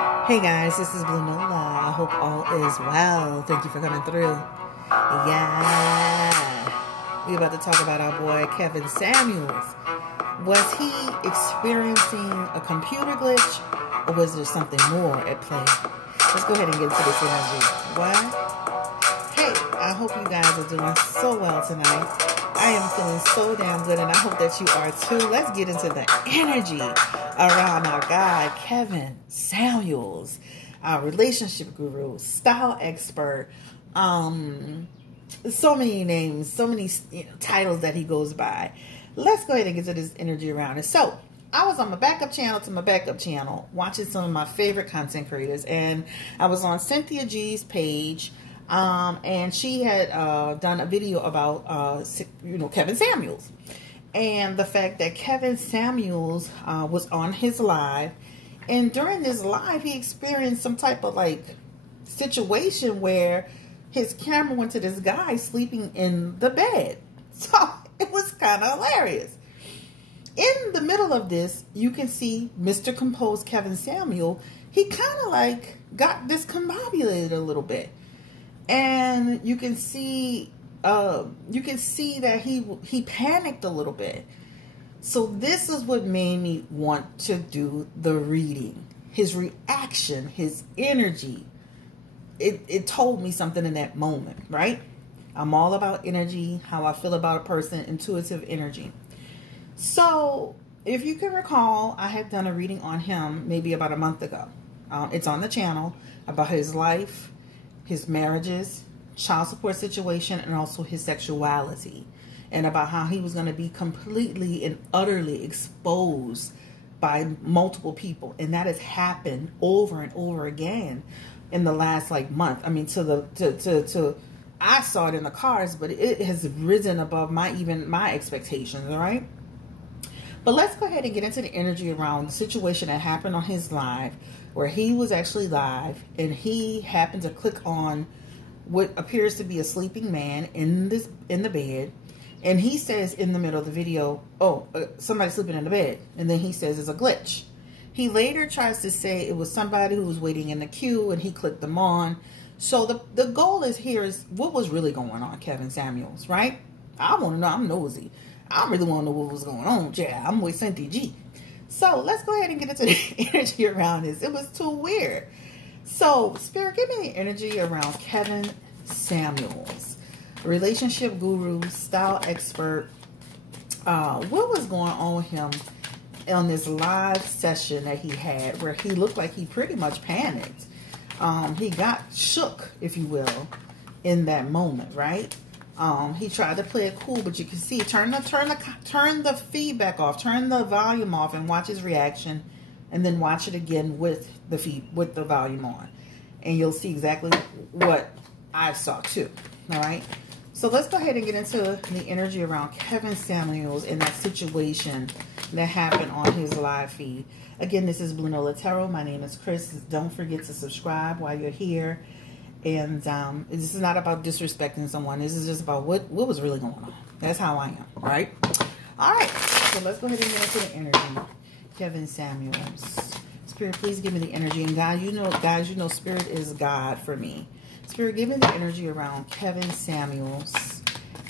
Hey guys, this is Nola. I hope all is well. Thank you for coming through. Yeah. We're about to talk about our boy Kevin Samuels. Was he experiencing a computer glitch or was there something more at play? Let's go ahead and get into this energy. What? Hey, I hope you guys are doing so well tonight. I am feeling so damn good and I hope that you are too. Let's get into the energy around our guy, Kevin Samuels, our relationship guru, style expert, so many names, so many titles that he goes by. Let's go ahead and get to this energy around it. So, I was on my backup channel to my backup channel, watching some of my favorite content creators, and I was on Cynthia G's page, and she had done a video about, Kevin Samuels. And the fact that Kevin Samuels was on his live, and during this live he experienced some type of situation where his camera went to this guy sleeping in the bed. So it was kind of hilarious. In the middle of this, you can see Mr. Composed Kevin Samuel. He kind of got discombobulated a little bit, and you can see that he panicked a little bit. So this is what made me want to do the reading. His reaction, his energy, it told me something in that moment, right? I'm all about energy, how I feel about a person, intuitive energy. So if you can recall, I had done a reading on him maybe about a month ago. It's on the channel about his life, his marriages, child support situation, and also his sexuality, and about how he was going to be completely and utterly exposed by multiple people. And that has happened over and over again in the last month. I mean, I saw it in the cards, but it has risen above my expectations. All right. But let's go ahead and get into the energy around the situation that happened on his live, where he was actually live and he happened to click on what appears to be a sleeping man in the bed, and he says in the middle of the video, somebody's sleeping in the bed, and then he says it's a glitch. He later tries to say it was somebody who was waiting in the queue and he clicked them on. So the goal is what was really going on, Kevin Samuels, right? I want to know. I'm nosy. I really want to know what was going on. Yeah, I'm with Cynthia G. So let's go ahead and get into the energy around this. It was too weird. So, Spirit, give me the energy around Kevin Samuels, relationship guru, style expert. What was going on with him on this live session that he had, where he looked like he pretty much panicked? He got shook, if you will, in that moment, right? He tried to play it cool, but you can see turn the feedback off, turn the volume off, and watch his reaction. And then watch it again with the volume on, and you'll see exactly what I saw too. All right. So let's go ahead and get into the energy around Kevin Samuels in that situation that happened on his live feed. Again, this is Nola Tarot. My name is Chris. Don't forget to subscribe while you're here. And this is not about disrespecting someone. This is just about what was really going on. That's how I am. Right. All right. So let's go ahead and get into the energy. Kevin Samuels. Spirit, please give me the energy. And guys, you know Spirit is God for me. Spirit, give me the energy around Kevin Samuels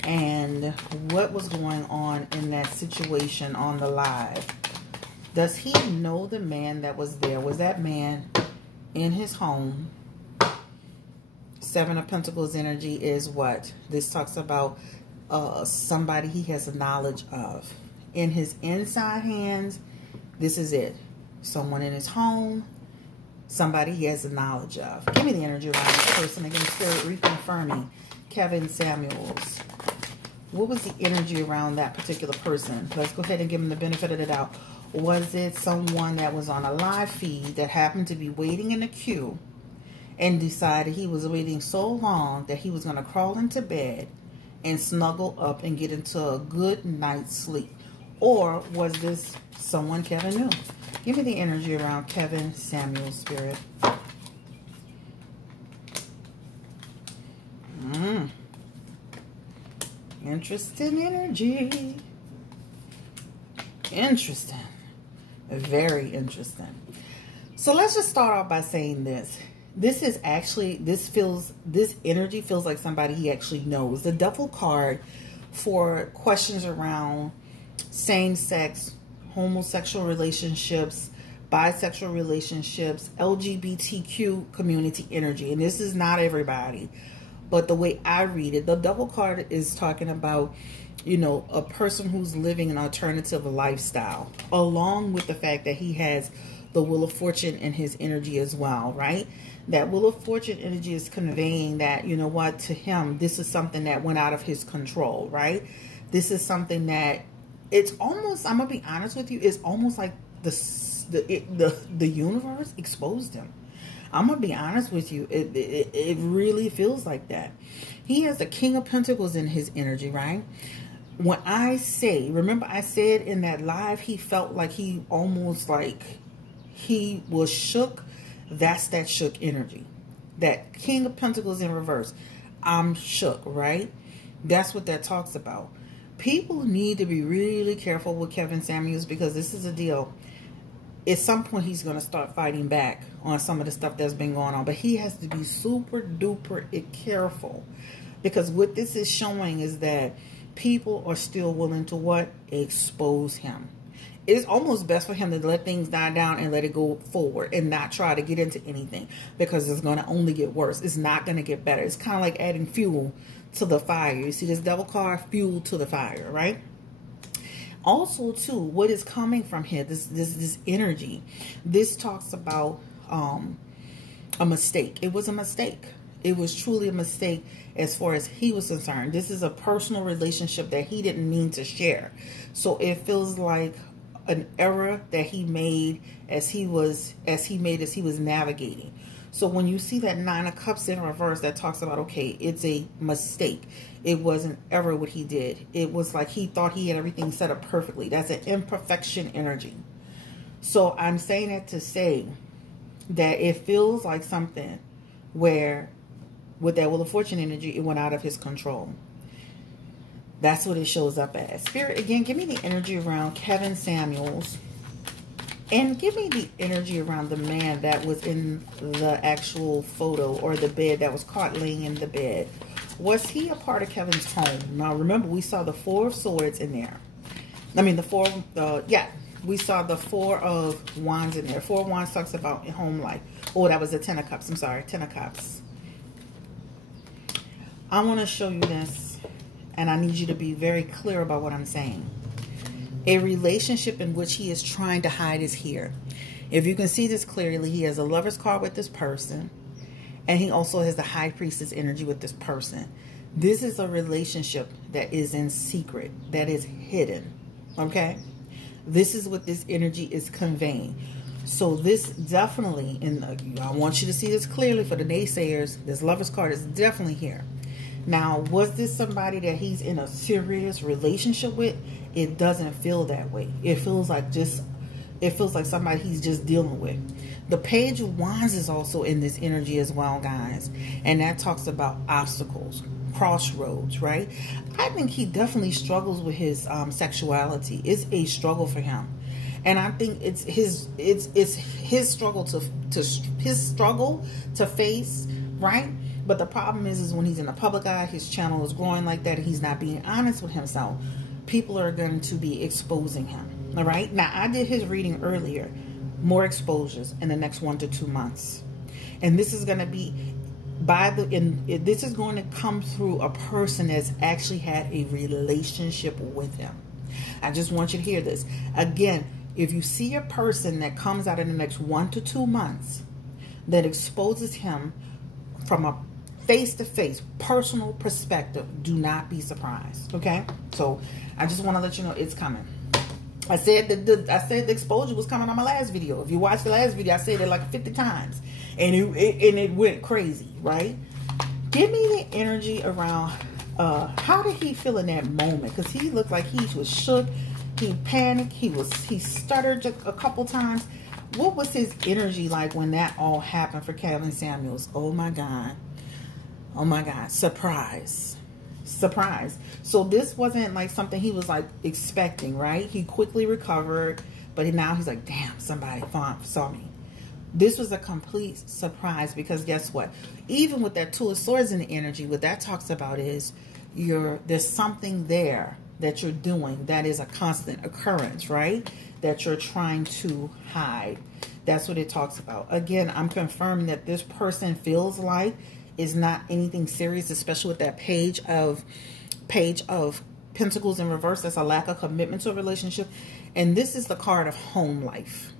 and what was going on in that situation on the live. Does he know the man that was there? Was that man in his home? Seven of Pentacles energy is what? This talks about somebody he has a knowledge of. In his inside hands, this is it. Someone in his home, somebody he has the knowledge of. Give me the energy around this person. Again, Spirit reconfirming Kevin Samuels. What was the energy around that particular person? Let's go ahead and give him the benefit of the doubt. Was it someone that was on a live feed that happened to be waiting in the queue and decided he was waiting so long that he was going to crawl into bed and snuggle up and get into a good night's sleep? Or was this someone Kevin knew? Give me the energy around Kevin Samuels, Spirit. Interesting energy. Interesting. Very interesting. So let's just start off by saying this. This energy feels like somebody he actually knows. The Devil card for questions around same-sex, homosexual relationships, bisexual relationships, LGBTQ community energy. And this is not everybody, but the way I read it, the Devil card is talking about, you know, a person who's living an alternative lifestyle, along with the fact that he has the Wheel of Fortune in his energy as well, right? That Wheel of Fortune energy is conveying that, you know what, to him, this is something that went out of his control, right? This is something that it's almost, I'm gonna be honest with you, it's almost like the universe exposed him. I'm gonna be honest with you, it really feels like that. He has the King of Pentacles in his energy, right? When I say, remember I said in that live, he felt like he almost like he was shook. That's that shook energy. That King of Pentacles in reverse. I'm shook, right? That's what that talks about. People need to be really careful with Kevin Samuels, because this is a deal. At some point, he's going to start fighting back on some of the stuff that's been going on. But he has to be super duper careful, because what this is showing is that people are still willing to what? Expose him. It's almost best for him to let things die down and let it go forward and not try to get into anything, because it's going to only get worse. It's not going to get better. It's kind of like adding fuel to the fire. You see this Devil card, fuel to the fire, right? Also, too, what is coming from here, this energy, this talks about a mistake. It was a mistake. It was truly a mistake as far as he was concerned. This is a personal relationship that he didn't mean to share. So it feels like an error that he made as he was navigating. So when you see that Nine of Cups in reverse, that talks about, okay, it's a mistake. It was an error what he did. It was like he thought he had everything set up perfectly. That's an imperfection energy. So I'm saying that to say that it feels like something where with that Wheel of Fortune energy, it went out of his control. That's what it shows up as. Spirit, again, give me the energy around Kevin Samuels. And give me the energy around the man that was in the actual photo, or the bed that was caught laying in the bed. Was he a part of Kevin's home? Now, remember, we saw the Four of Swords in there. I mean, we saw the Four of Wands in there. Four of Wands talks about home life. Oh, that was the Ten of Cups. I'm sorry, Ten of Cups. I want to show you this, and I need you to be very clear about what I'm saying. A relationship in which he is trying to hide is here. If you can see this clearly, he has a Lover's card with this person, and he also has the High Priestess energy with this person. This is a relationship that is in secret, that is hidden, okay? This is what this energy is conveying. So this definitely, and I want you to see this clearly for the naysayers, this Lover's card is definitely here. Now, was this somebody that he's in a serious relationship with? It doesn't feel that way. It feels like somebody he's just dealing with. The Page of Wands is also in this energy as well, guys. And that talks about obstacles, crossroads, right? I think he definitely struggles with his sexuality. It's a struggle for him. And I think it's his struggle to face, right? But the problem is when he's in the public eye, his channel is growing like that, and he's not being honest with himself. People are going to be exposing him. All right. Now, I did his reading earlier. More exposures in the next 1 to 2 months. And this is going to be this is going to come through a person that's actually had a relationship with him. I just want you to hear this. Again, if you see a person that comes out in the next 1 to 2 months that exposes him from a face-to-face personal perspective, do not be surprised. Okay, so I just want to let you know it's coming. I said the exposure was coming on my last video. If you watched the last video, I said it like 50 times, and it went crazy, right? Give me the energy around how did he feel in that moment? Because he looked like he was shook, he panicked, he stuttered a couple times. What was his energy like when that all happened for Kevin Samuels? Oh my God. Oh my God. Surprise. Surprise. So this wasn't like something he was like expecting, right? He quickly recovered, but now he's like, damn, somebody saw me. This was a complete surprise, because guess what? Even with that Two of Swords in the energy, what that talks about is there's something there that you're doing that is a constant occurrence, right? That you're trying to hide. That's what it talks about. Again, I'm confirming that this person feels like is not anything serious, especially with that page of Pentacles in reverse. That's a lack of commitment to a relationship. And this is the card of home life.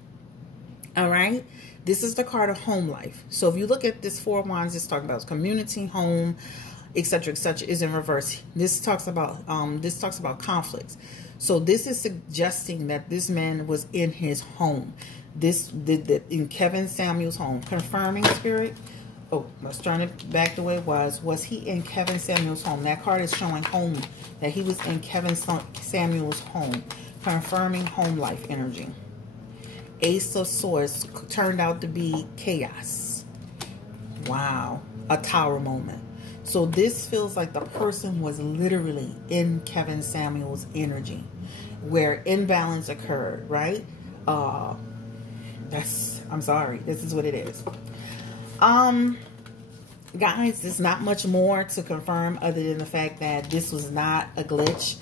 All right. This is the card of home life. So if you look at this Four of Wands, it's talking about community, home, etc., etc., is in reverse. This talks about conflicts. So this is suggesting that this man was in his home. In Kevin Samuel's home. Confirming, Spirit. Oh, let's turn it back the way it was. Was he in Kevin Samuel's home? That card is showing home, that he was in Kevin Samuel's home. Confirming home life energy. Ace of Swords turned out to be chaos. Wow. A Tower moment. So this feels like the person was literally in Kevin Samuel's energy, where imbalance occurred, right? I'm sorry. This is what it is. Guys, there's not much more to confirm other than the fact that this was not a glitch.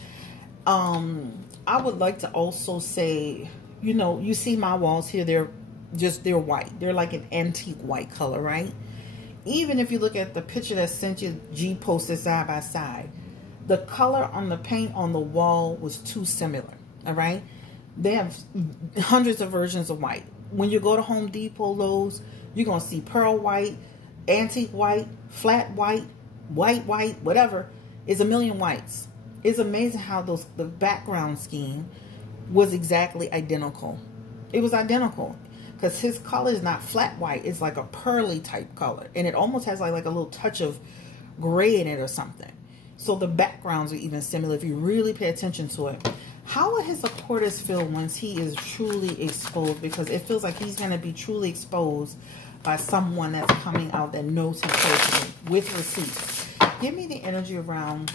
I would like to also say, you know, you see my walls here, they're white. They're like an antique white color, right? Even if you look at the picture that sent you, G posted side by side, the color on the paint on the wall was too similar, all right? They have hundreds of versions of white. When you go to Home Depot, Lowe's, you're going to see pearl white, antique white, flat white, white, whatever. It's a million whites. It's amazing how the background scheme was exactly identical. It was identical. Because his color is not flat white. It's like a pearly type color. And it almost has like a little touch of gray in it or something. So the backgrounds are even similar if you really pay attention to it. How will his supporters feel once he is truly exposed? Because it feels like he's going to be truly exposed by someone that's coming out that knows him personally with receipts. Give me the energy around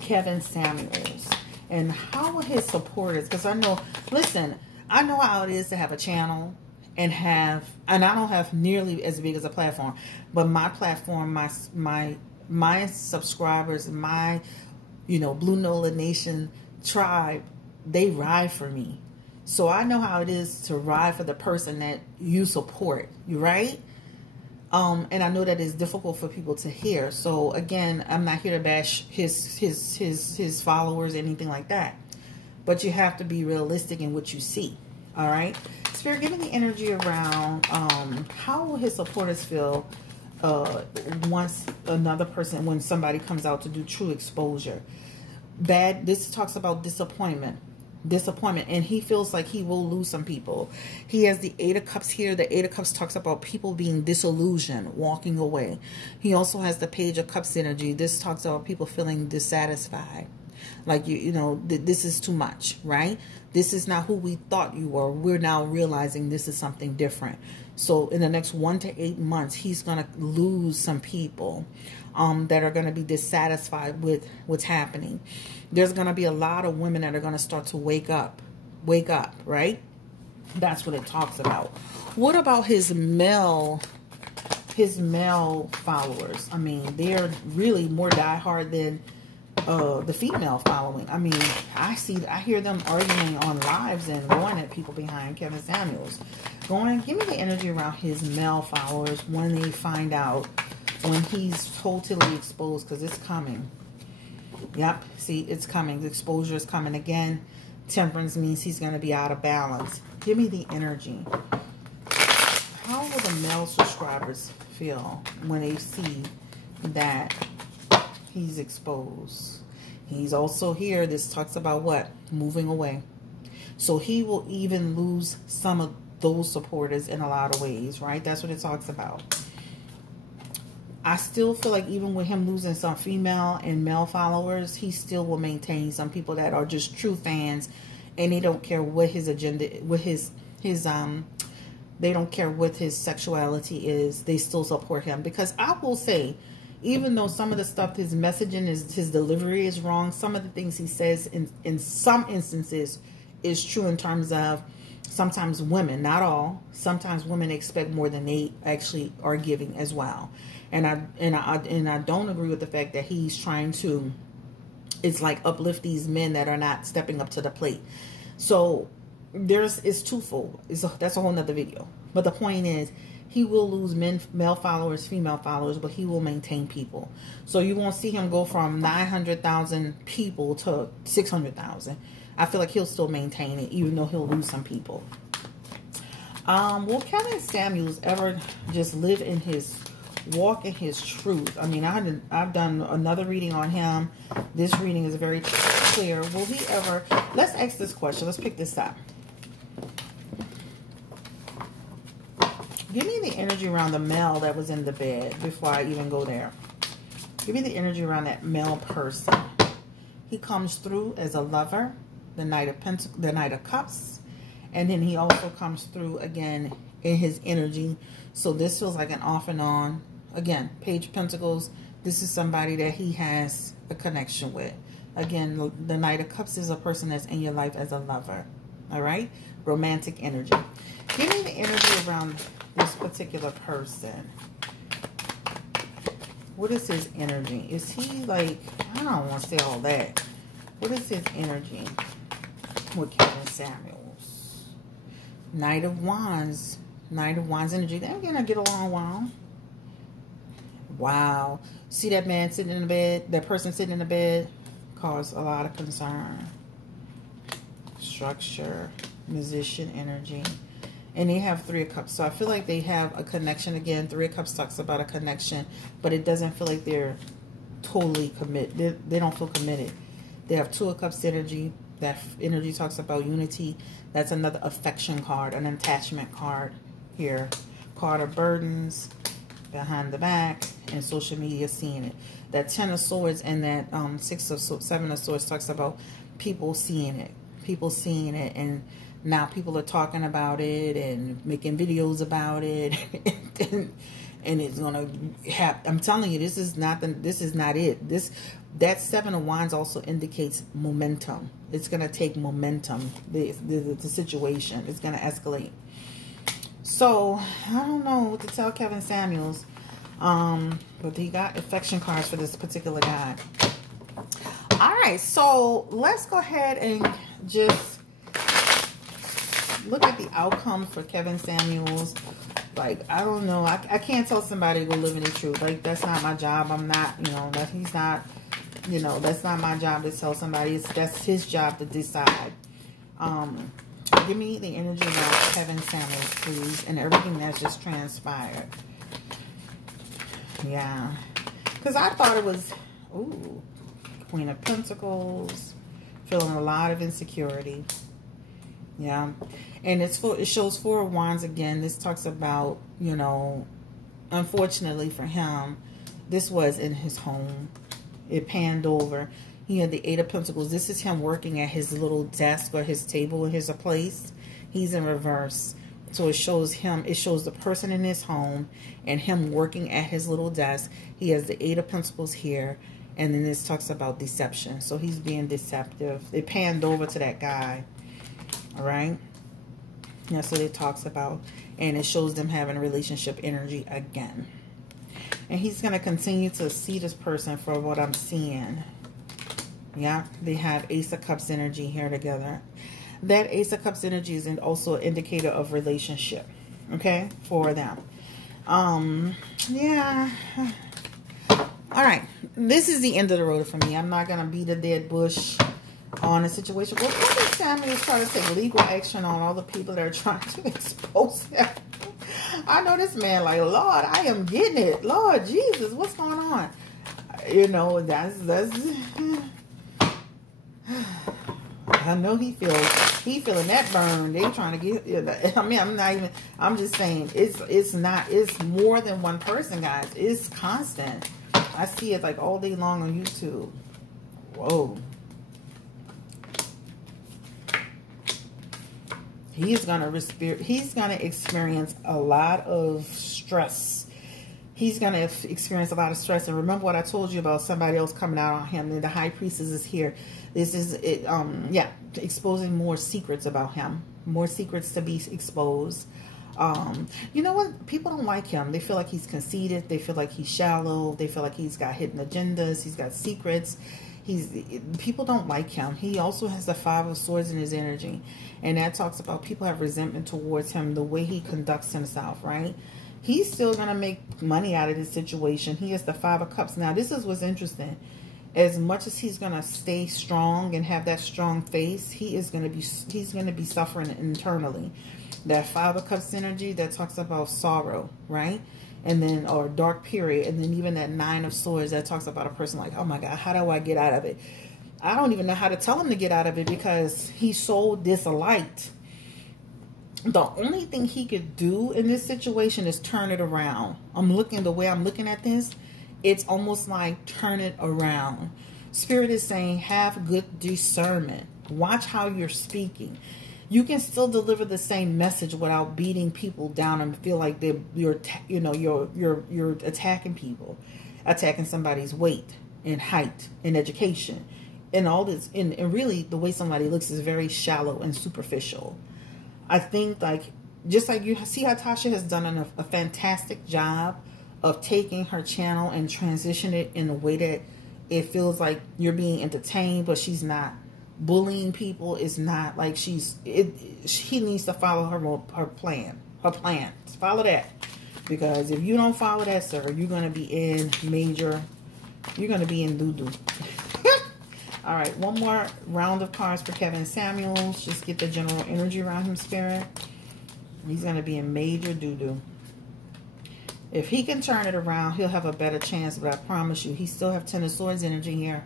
Kevin Samuels. And how will his supporters, because I know, listen, I know how it is to have a channel and I don't have nearly as big as a platform, but my platform, my subscribers, my, you know, Blue Nola Nation tribe, they ride for me. So I know how it is to ride for the person that you support, you right? And I know that it's difficult for people to hear. So again, I'm not here to bash his followers, anything like that. But you have to be realistic in what you see. All right. Spirit, give me the energy around how will his supporters feel once another person, when somebody comes out to do true exposure. This talks about disappointment, and he feels like he will lose some people. He has the Eight of Cups here. The Eight of Cups talks about people being disillusioned, walking away. He also has the Page of Cups energy. This talks about people feeling dissatisfied, like you know, this is too much, right? This is not who we thought you were. We're now realizing this is something different. So in the next 1 to 8 months, he's going to lose some people that are going to be dissatisfied with what's happening. There's going to be a lot of women that are going to start to wake up, right? That's what it talks about. What about his male followers? I mean, they're really more diehard than the female following. I mean, I hear them arguing on lives and going at people behind Kevin Samuels. Give me the energy around his male followers when they find out, when he's totally exposed, because it's coming. Yep, see, it's coming. The exposure is coming again. Temperance means he's going to be out of balance. Give me the energy. How will the male subscribers feel when they see that he's exposed? He's also here. This talks about what? Moving away. So he will even lose some of those supporters in a lot of ways, right? That's what it talks about. I still feel like even with him losing some female and male followers, he still will maintain some people that are just true fans, and they don't care what his agenda, what they don't care what his sexuality is. They still support him, because I will say, even though some of the stuff, his messaging, his delivery is wrong, some of the things he says in some instances is true in terms of Sometimes women, not all, sometimes women expect more than they actually are giving as well. And I don't agree with the fact that he's trying to, it's like uplift these men that are not stepping up to the plate. So it's twofold. That's a whole nother video. But the point is, he will lose male followers, female followers, but he will maintain people. So you won't see him go from 900,000 people to 600,000. I feel like he'll still maintain it, even though he'll lose some people. Will Kevin Samuels ever just walk in his truth? I mean, I've done another reading on him. This reading is very clear. Will he ever? Let's ask this question. Let's pick this up. Give me the energy around the male that was in the bed before I even go there. Give me the energy around that male person. He comes through as a lover, the Knight of Cups, and then he also comes through again in his energy. So this feels like an off and on. Again, Page of Pentacles. This is somebody that he has a connection with. Again, the Knight of Cups is a person that's in your life as a lover. All right? Romantic energy. Give me the energy around this particular person. What is his energy? Is he like, I don't want to say all that. What is his energy with Kevin Samuels? Knight of Wands. Knight of Wands energy. They're going to get along well. Wow. See that man sitting in the bed? That person sitting in the bed caused a lot of concern. Structure. Musician energy. And they have Three of Cups. So I feel like they have a connection again. Three of Cups talks about a connection, but it doesn't feel like they're totally committed. They don't feel committed. They have Two of Cups energy. That energy talks about unity. That's another affection card, an attachment card here. Card of Burdens, behind the back, and social media seeing it. That Ten of Swords and that Seven of Swords talks about people seeing it. People seeing it, and now people are talking about it and making videos about it. and it's gonna happen. I'm telling you, this is not it. That Seven of Wands also indicates momentum. It's gonna take momentum. The situation is gonna escalate. So I don't know what to tell Kevin Samuels. But he got affection cards for this particular guy. All right, so let's go ahead and just look at the outcome for Kevin Samuels. Like, I don't know. I can't tell somebody to go live in the truth. Like, that's not my job. I'm not, that he's not, that's not my job to tell somebody. That's his job to decide. Give me the energy of Kevin Samuels, please, and everything that's just transpired. Yeah. Because I thought it was, ooh, Queen of Pentacles, feeling a lot of insecurity. Yeah. And it shows Four of Wands again. This talks about, unfortunately for him, this was in his home. It panned over. He had the Eight of Pentacles. This is him working at his little desk or his table in his place. He's in reverse. So it shows him, it shows the person in his home and him working at his little desk. He has the Eight of Pentacles here. And then this talks about deception. So he's being deceptive. It panned over to that guy. All right. That's what it talks about. And it shows them having a relationship energy again. And he's going to continue to see this person for what I'm seeing. Yeah. They have Ace of Cups energy here together. That Ace of Cups energy is also an indicator of relationship. Okay. For them. Yeah. All right. This is the end of the road for me. I'm not going to beat a dead bush on a situation. Well, Kevin Samuels is trying to take legal action on all the people that are trying to expose him. I know this man like, Lord, I am getting it. Lord Jesus, what's going on? That's I know he feeling that burn. They trying to get, I mean, I'm just saying, it's more than one person, guys. It's constant. I see it like all day long on YouTube. Whoa. He's gonna experience a lot of stress. He's going to experience a lot of stress. And remember what I told you about somebody else coming out on him. And the high priestess is here. This is, yeah, exposing more secrets about him. More secrets to be exposed. You know what? People don't like him. They feel like he's conceited. They feel like he's shallow. They feel like he's got hidden agendas. He's got secrets. People don't like him. He also has the 5 of Swords in his energy. And that talks about people have resentment towards him, the way he conducts himself, right? He's still going to make money out of this situation. He has the 5 of Cups. Now, this is what's interesting. As much as he's going to stay strong and have that strong face, he's going to be suffering internally. That 5 of Cups energy, that talks about sorrow, right? And then, or dark period. And then even that 9 of Swords, that talks about a person like, oh my God, how do I get out of it? I don't even know how to tell him to get out of it, because he's so disliked. The only thing he could do in this situation is turn it around. The way I'm looking at this, it's almost like turn it around. Spirit is saying, have good discernment. Watch how you're speaking. You can still deliver the same message without beating people down and feel like you're attacking people, attacking somebody's weight and height and education and all this. And really, the way somebody looks is very shallow and superficial. I think, like, just like you see how Tasha has done a fantastic job of taking her channel and transition it in a way that it feels like you're being entertained, but she's not bullying people. It's not like she needs to follow her plan. Follow that. Because if you don't follow that, sir, you're going to be in doo-doo. All right, one more round of cards for Kevin Samuels. Just get the general energy around him, Spirit. He's going to be in major doo-doo. If he can turn it around, he'll have a better chance. But I promise you, he still have 10 of Swords energy here.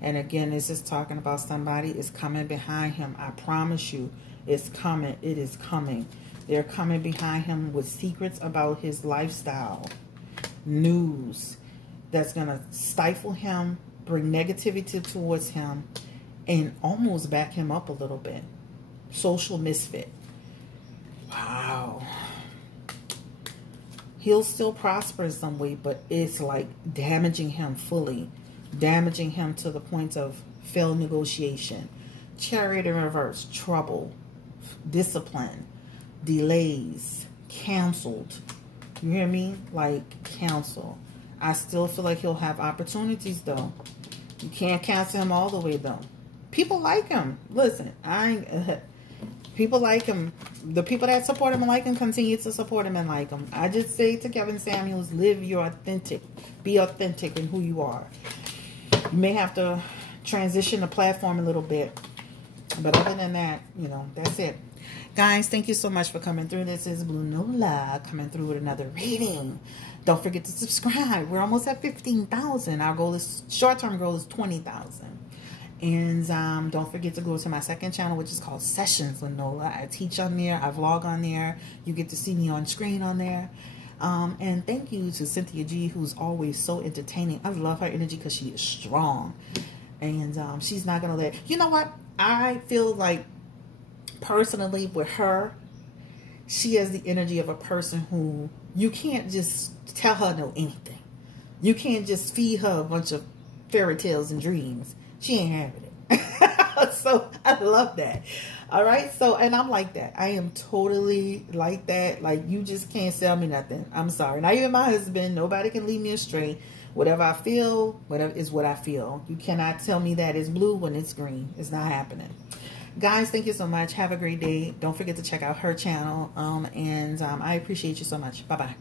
And again, this is talking about somebody is coming behind him. I promise you, it's coming. It is coming. They're coming behind him with secrets about his lifestyle. News that's going to stifle him, bring negativity towards him, and almost back him up a little bit. Social misfit. Wow. He'll still prosper in some way, but it's like damaging him fully. Damaging him to the point of failed negotiation. Chariot in reverse. Trouble. Discipline. Delays. Canceled. You hear me? Like, cancel. I still feel like he'll have opportunities, though. You can't cancel him all the way, though. People like him. Listen, people like him. The people that support him and like him continue to support him and like him. I just say to Kevin Samuels, live your authentic. Be authentic in who you are. You may have to transition the platform a little bit. But other than that, you know, that's it. Guys, thank you so much for coming through. This is Blue Nola coming through with another reading. Don't forget to subscribe. We're almost at 15,000. Our goal is, short-term goal is 20,000. And don't forget to go to my second channel, which is called Sessions with Nola. I teach on there. I vlog on there. You get to see me on screen on there. And thank you to Cynthia G, who's always so entertaining. I love her energy because she is strong. And she's not going to let... You know what? I feel like, personally, with her, she has the energy of a person who you can't just tell her no anything. You can't just feed her a bunch of fairy tales and dreams. She ain't having it. So I love that. All right. So, and I'm like that. I am totally like that. Like, you just can't sell me nothing. I'm sorry. Not even my husband. Nobody can lead me astray. Whatever I feel, whatever is what I feel. You cannot tell me that it's blue when it's green. It's not happening. Guys, thank you so much. Have a great day. Don't forget to check out her channel. I appreciate you so much. Bye-bye.